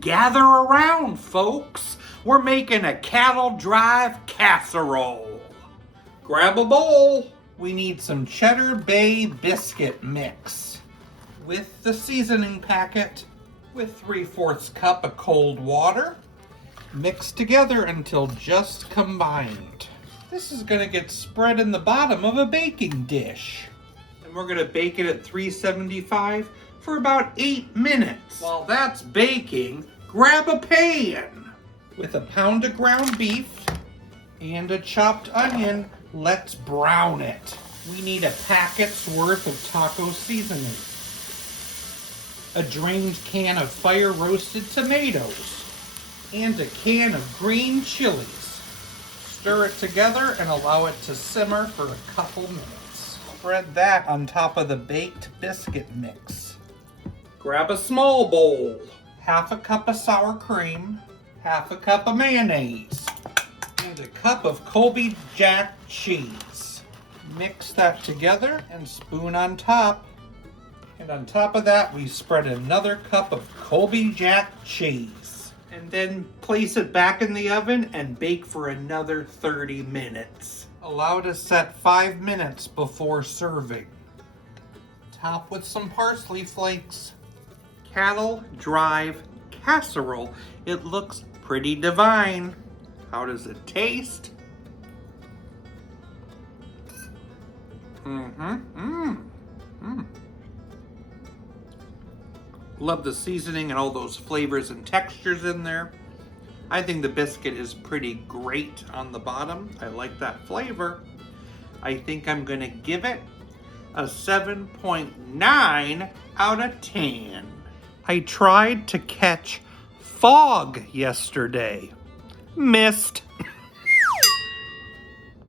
Gather around, folks. We're making a Cattle Drive Casserole. Grab a bowl. We need some cheddar bay biscuit mix with the seasoning packet with 3/4 cup of cold water. Mix together until just combined. This is going to get spread in the bottom of a baking dish. And we're going to bake it at 375 for about 8 minutes. While that's baking, grab a pan. With a pound of ground beef and a chopped onion, let's brown it. We need a packet's worth of taco seasoning, a drained can of fire roasted tomatoes, and a can of green chilies. Stir it together and allow it to simmer for a couple minutes. Spread that on top of the baked biscuit mix. Grab a small bowl, 1/2 cup of sour cream, 1/2 cup of mayonnaise, and a cup of Colby Jack cheese. Mix that together and spoon on top. And on top of that, we spread another cup of Colby Jack cheese. And then place it back in the oven and bake for another 30 minutes. Allow to set 5 minutes before serving. Top with some parsley flakes. Cattle Drive Casserole. It looks pretty divine. How does it taste? Love the seasoning and all those flavors and textures in there. I think the biscuit is pretty great on the bottom. I like that flavor. I think I'm gonna give it a 7.9 out of 10. I tried to catch fog yesterday. Missed.